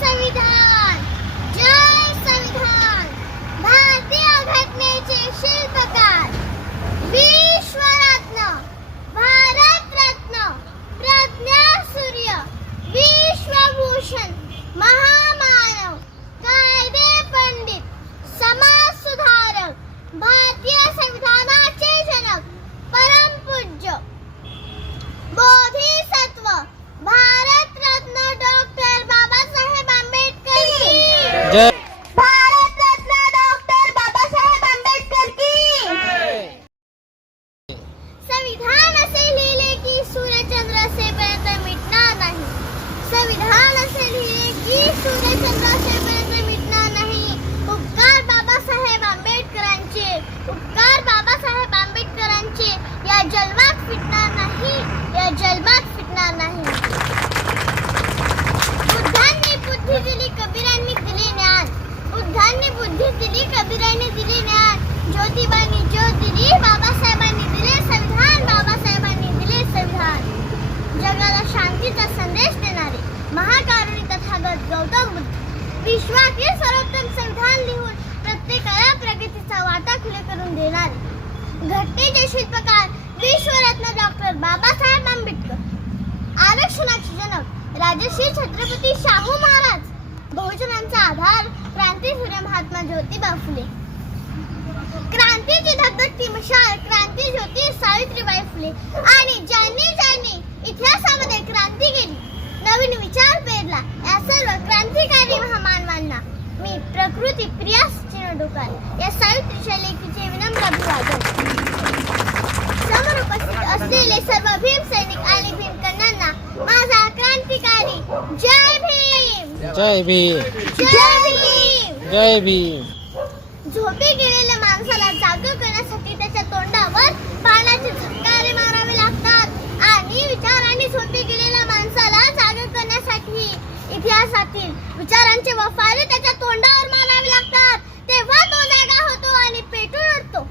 संविधान, जय संविधान. भारतीय घटनेचे शिल्पकार, विश्वरत्न, भारतरत्न, प्रज्ञासूर्य, विश्वभूषण, महामानव, कायदे पंडित, समाज सुधारक, भारतीय संविधानाचे जनक, परमपूज्य बोधिसत्व, भारतरत्न डॉक्टर बाबासाहेब आंबेडकर की जय. भारतरत्न डॉक्टर बाबासाहेब आंबेडकर की संविधान असे लिहिले की सूर्यचंद्र असेपर्यंत मिटणार नाही. संविधान असे लिहिले की सूर्यचंद्र असेपर्यंत मिटणार नाही. उपकार बाबासाहेब आंबेडकरांचे, उपकार बाबासाहेब आंबेडकरांचे या जन्मात फिटणार नाही, या जन्मात फिटणार नाही. बुद्धांनी बुद्धी दिली, कबीरांनी दिले ज्ञान. बुद्धांनी बुद्धी दिली, कबीरांनी दिले ज्ञान. ज्योतिबांनी ज्योत दिली, बाबासाहेबांनी दिले संविधान, बाबासाहेबांनी दिले संविधान. जगाला शांतीचा संदेश देणारे महाकारुणी तथागत गौतम बुद्ध विश्वातील सर्वोत्तम संविधान लिहून प्रत्येकाला प्रगतीचा वाटा खुले करून देणारे घटनेचे शिल्पकार, विश्वरत्न डॉक्टर बाबासाहेब आंबेडकर. आरक्षणाचे जनक राजश्री छत्रपती शाहू महाराज. बहुजनांचा आधार क्रांतीसूर्य महात्मा ज्योतिबा फुले. क्रांतीची धगधगती मशाल, क्रांती ज्योती सावित्रीबाई फुले. आणि ज्यांनी ज्यांनी इतिहासामध्ये क्रांती केली, नवीन विचार पेरला, या सर्व क्रांतिकारी महामानवांना मी प्रकृती प्रिया चिनडोकार या सावित्रीच्या लेखीचे विनम्र अभिवादन. समोर उपस्थित असलेले सर्व भीम सैनिक आणि भीम कन्यांना माझा क्रांतिकारी जय भीम. जय भीम. जय भीम. जय भीम. झोपी गेलेल्या माणसाला जागा करण्यासाठी त्याच्या तोंडावर पाण्याचे झटकारे मारावे लागतात आणि विचारांनी झोपी गेलेल्या माणसाला जागा करण्यासाठी इतिहासातील विचारांचे वफारे त्याच्या तोंडावर मारावे लागतात. तेव्हा तो जागा होतो आणि पेटून उठतो.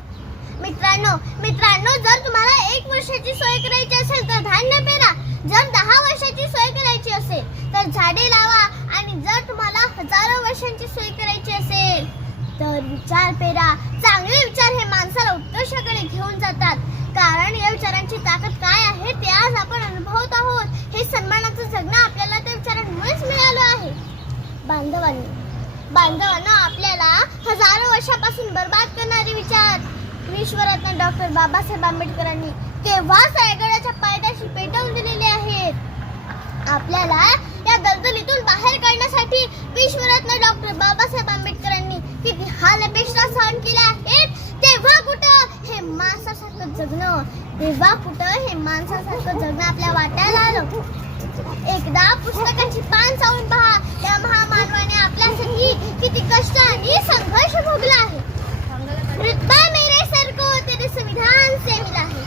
मित्रांनो, जर तुम्हाला 1 वर्षाची सोय करायची असेल तर धान्य पेरा. जर 10 वर्षाची सोय करायची असेल तर झाडे लावा. आणि जर तुम्हाला हजारो वर्षांची सोय करायची असेल तर विचार पेरा. चांगले विचार हे माणसाला उत्कर्षाकडे घेऊन जातात. कारण या विचारांची ताकद काय आहे ते आज आपण अनुभवत आहोत. हे सन्मानाचं जगणं आपल्याला त्या विचारांमुळेच मिळालं आहे. बांधवांना आपल्याला हजारो वर्षापासून बर्बाद करणारे विचार विश्वरत्न डॉक्टर बाबासाहेब आंबेडकरांनी केव्हाच रायगडाच्या पायथ्याशी पेटवून दिलेले आहेत. आपल्याला या दलदलीतून बाहेर काढण्यासाठी विश्वरत्न डॉक्टर बाबासाहेब आंबेडकरांनी किती हाल अपेक्षा सहन केल्या आहेत. तेव्हा कुठं हे माणसासारखं जगणं आपल्या वाट्याला आलं. एकदा पुस्तकाची पान चावून पहा. त्या महामानवाने आपल्यासाठी किती कष्ट आणि संघर्ष भोगला आहे. रुतबा मेरे सर को तेरे संविधान से मिला है.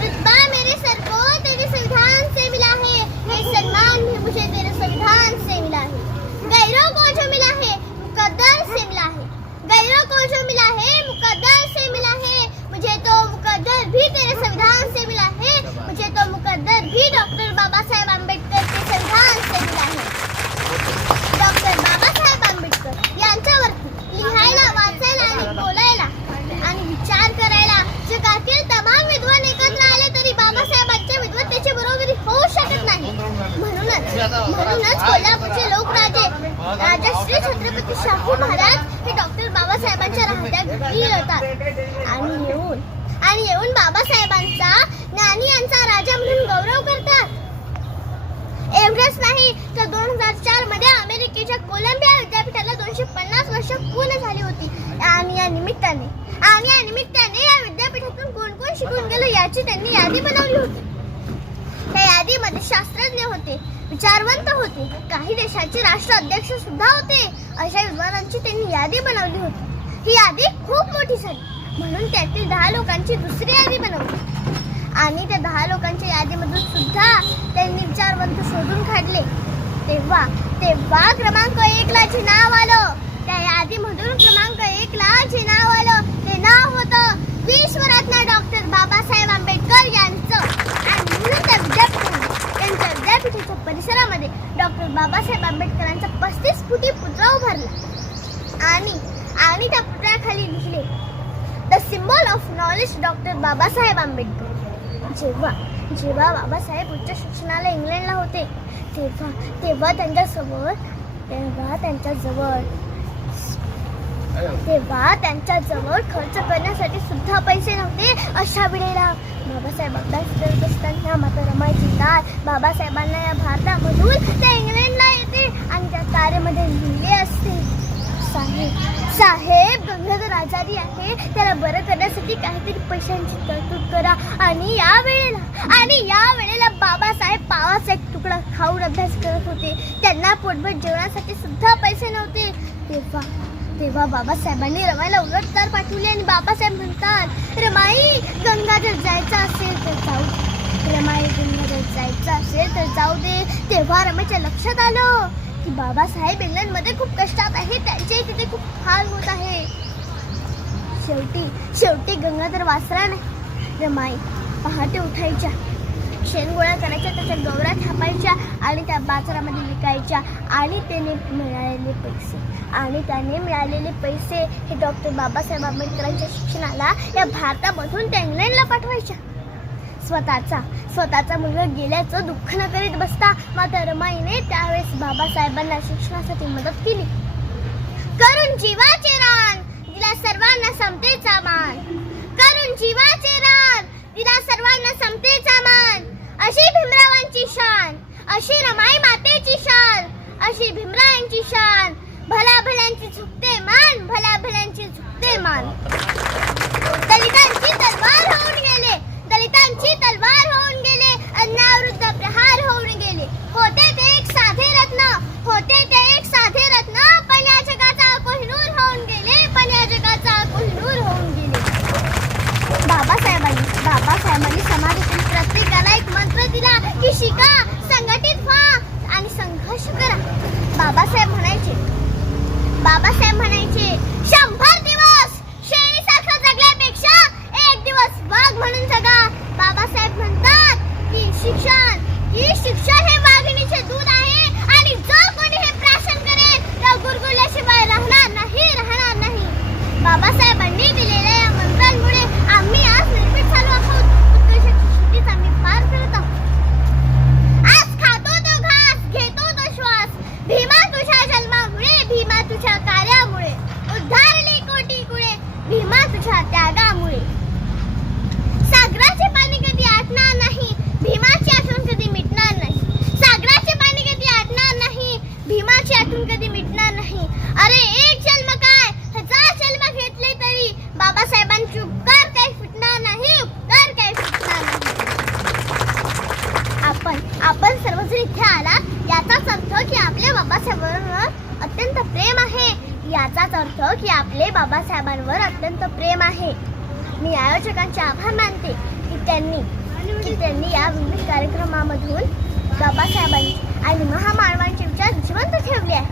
रुतबा मेरे सर को तेरे संविधान से मिला है. ये सम्मान भी मुझे तेरे संविधान से मिला है. गैरों को जो मिला है मुकद्दर से मिला है. गैरों को जो मिला है मुकद्दर से मिला है. मुझे तो मुकद्दर भी तेरे संविधान से मिला है. मुझे तो मुकद्दर भी डॉक्टर बाबासाहेब आंबेडकर के संविधान से मिला है. डॉक्टर बाबासाहेब आंबेडकर यांच्यावरती लिहायला, वाचायला आणि बोलायला आणि विचार करायला जगातील तमाम विद्वान एकत्र आले तरी बाबासाहेबांच्या विद्वत्तेची बरोबरी होऊ शकत नाही. म्हणूनच कोल्हापूरचे लोकराजे राजश्री छत्रपती शाहू महाराज हे डॉक्टर बाबासाहेबांच्या राहत्या घरी येतात आणि येऊन बाबासाहेबांचा ज्ञानी यांचा राजा म्हणून गौरव करतात. एवढंच नाही तर 2004 मध्ये अमेरिकेच्या कोलंबिया विद्यापीठाला 250 वर्ष पूर्ण झाली होती. आणि या निमित्ताने या विद्यापीठातून कोण कोण शिकून गेलं याची त्यांनी यादी बनवली होती. त्या यादीमध्ये शास्त्रज्ञ होते, विचारवंत होते, काही देशाचे राष्ट्राध्यक्ष सुद्धा होते. अशा विद्वानांची त्यांनी यादी बनवली होती. ही यादी खूप मोठी झाली म्हणून त्यातील 10 लोकांची दुसरी यादी बनवली. आणि त्या 10 लोकांच्या यादीमधून सुद्धा त्यांनी विचारवंत शोधून काढले. तेव्हा क्रमांक 1 ला जे नाव आलं, त्या यादीमधून क्रमांक 1 ला जे नाव आलं ते नाव होतं विश्वरत्न डॉक्टर बाबासाहेब आंबेडकर यांचं. आणि म्हणून त्या विद्यापीठाने त्यांचं विद्यापीठाच्या परिसरामध्ये डॉक्टर बाबासाहेब आंबेडकरांचा 35 फुटी पुतळा उभारला आणि त्या पुतळ्याखाली लिहिले the symbol of knowledge doctor Babasaheb Ambedkar. जेव्हा बाबासाहेब उच्च शिक्षणाला इंग्लंडला होते तेव्हा त्यांच्याजवळ खर्च करण्यासाठी सुद्धा पैसे नव्हते. अशा वेळेला बाबासाहेब अभ्यास करत असताना माता रमाईची लाल बाबासाहेबांना या भारतामधून त्या इंग्लंडला येते आणि त्या कार्यामध्ये लिहिले असते, साहेब गंगाधर आजारी आहे, त्याला बरं करण्यासाठी काहीतरी पैशांची तरतूद करा. आणि या वेळेला बाबासाहेब पावाचा एक तुकडा खाऊन अभ्यास करत होते. त्यांना पोटभर जेवणासाठी सुद्धा पैसे नव्हते. तेव्हा बाबासाहेबांनी रमाईला उलटतार पाठवली आणि बाबासाहेब म्हणतात, रमाई गंगाधर जायचं असेल तर जाऊ दे. तेव्हा रमाईच्या लक्षात आलं की बाबासाहेब इंग्लंडमध्ये खूप कष्टात आहे, त्यांचे तिथे खूप हाल होत आहे. शेवटी गंगाधर वाचला नाही. रमाई पहाटे उठायच्या, शेण गोळा करायच्या, त्याच्या गवऱ्या थापायच्या आणि त्या बाजारामध्ये विकायच्या आणि त्याने मिळालेले पैसे हे डॉक्टर बाबासाहेब आंबेडकरांच्या शिक्षणाला या भारतामधून त्या इंग्लंडला पाठवायच्या. स्वतःचा मुलगा गेल्याचं दुःख न करीत बसता माता रमाईने त्यावेळेस बाबासाहेबांना शिक्षणासाठी मदत केली. करून जीवाचे रान दिला सर्वांना समतेचा मान, करून जीवाचे रान दिला सर्वांना समतेचा मान. अशी भीमरावांची शान, अशी रमाई मातेची शान, अशी भीमरावांची शान. भला भल्यांची झुकते मान, भला भल्यांची झुकते मान. दलितांची तलवार होऊन गेले, अन्यायाविरुद्ध प्रहार होऊन गेले. होते ते एक साधे रत्न, पण या जगाचा कोहिनूर होऊन गेले. बाबासाहेबांनी समाजातील प्रत्येकाला एक मंत्र दिला की शिका, संघटित व्हा आणि संघर्ष करा. बाबासाहेब म्हणायचे 100 दिवस शेळीसारखं जगल्यापेक्षा एक दिवस वाघ म्हणून जगा. बाबासाहेब म्हणतात की शिक्षण हे वाघिणीचे दूध आहे आणि जो कोणी हे प्राशन करेल तो गुरगुरल्याशिवाय राहणार नाही. बाबासाहेबांनी दिलेल्या या मंत्रांमुळे आम्ही आज निर्भीड झालो आहोत. उत्कर्षाची शेतीच आम्ही पार करत आहोत. आज खातो तो घास, घेतो तो श्वास. भीमा तुझ्या जन्मामुळे, भीमा तुझ्या कार्यामुळे उद्धारली कोटी कुळे, भीमा तुझ्या त्यागामुळे. सागराचे पाणी कधी आटणार नाही, भीमाची आठवण कधी मिटणार नाही. सागराचे पाणी कधी आटणार नाही, भीमाची आठवण कधी मिटणार नाही. अरे एक जन्म काय 1000 जन्म घेतले तरी बाबासाहेबांचे उपकार काही फिटणार नाही. आपण सर्वजण इथे आलात याचाच अर्थ की आपल्या बाबासाहेबांवर अत्यंत प्रेम आहे. मी आयोजकांचे आभार मानते की त्यांनी या विविध कार्यक्रमामधून बाबासाहेबांचे आणि महामानवांचे विचार जिवंत ठेवले आहेत.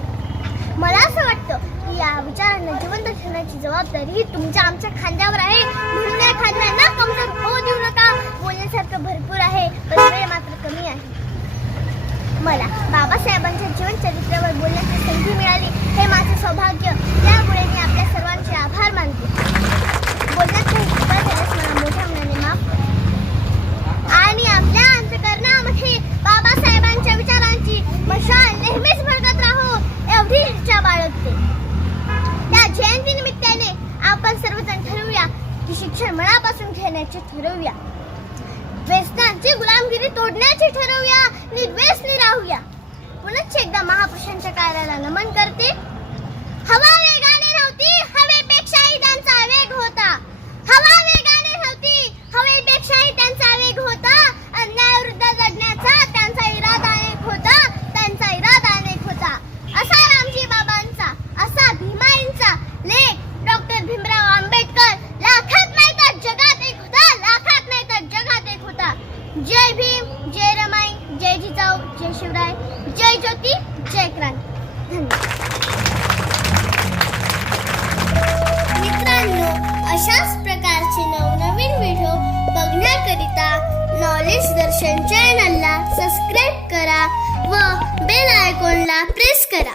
मला असं वाटतं की या विचारांना जिवंत ठेवण्याची जबाबदारी तुमच्या आमच्या खांद्यावर आहे. म्हणून या खांद्यांना कमजोर होऊ देऊ नका. बोलण्यासारखं भरपूर आहे, पण वेळ मात्र कमी आहे. मला बाबासाहेबांच्या जीवन चरित्रावर बोलण्याची संधी मिळाली हे माझे सौभाग्य. त्यामुळे मी आपल्या सर्वांचे आभार मानते. बोलण्यात काही चुका झाल्यास मला मोठ्या मनाने माफ करा. आणि आपल्या अंतःकरणामध्ये बाबासाहेबांच्या विचारांची मशाल नेहमीच भडकत राहो एवढी इच्छा बाळगते. त्या जयंतीनिमित्ताने आपण सर्वजण ठरवूया की शिक्षण मनापासून घेण्याचे ठरवूया. व्यसनांची गुलामगिरी तोडण्याची ठरवूया. निर्व्यसनी राहूया. पुनश्च एकदा महापुरुषांच्या कार्याला नमन करते. हवा वेगाने नव्हती, हवेपेक्षाही त्यांचा वेग होता. हवा वेगाने नव्हती, हवेपेक्षाही त्यांचा वेग होता. अन्यायाविरुद्ध लढण्याचा त्यांचा इरादा अनेक होता. असा रामजी बाबांचा, असा भीमाईंचा लेख डॉक्टर भीमराव आंबेडकर. लाखात नाही तर जगात एक होता. जय भीम, जय रमाई, जय जिजाऊ, जय शिवराय, जय ज्योती, जय क्रांती. मित्रांनो, अशाच प्रकारचे नवनवीन व्हिडिओ बघण्याकरिता नॉलेज दर्शन चॅनलला सबस्क्राईब करा. व बेल आयकॉनला प्रेस करा.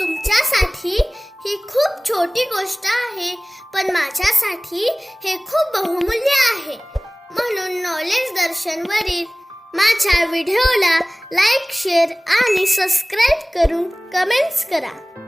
तुमच्यासाठी ही खूप छोटी गोष्ट आहे, पण माझ्यासाठी हे खूप बहुमूल्य आहे. म्हणून नॉलेज दर्शनवरील माझ्या व्हिडिओला लाईक, शेअर आणि सबस्क्राईब करून कमेंट्स करा.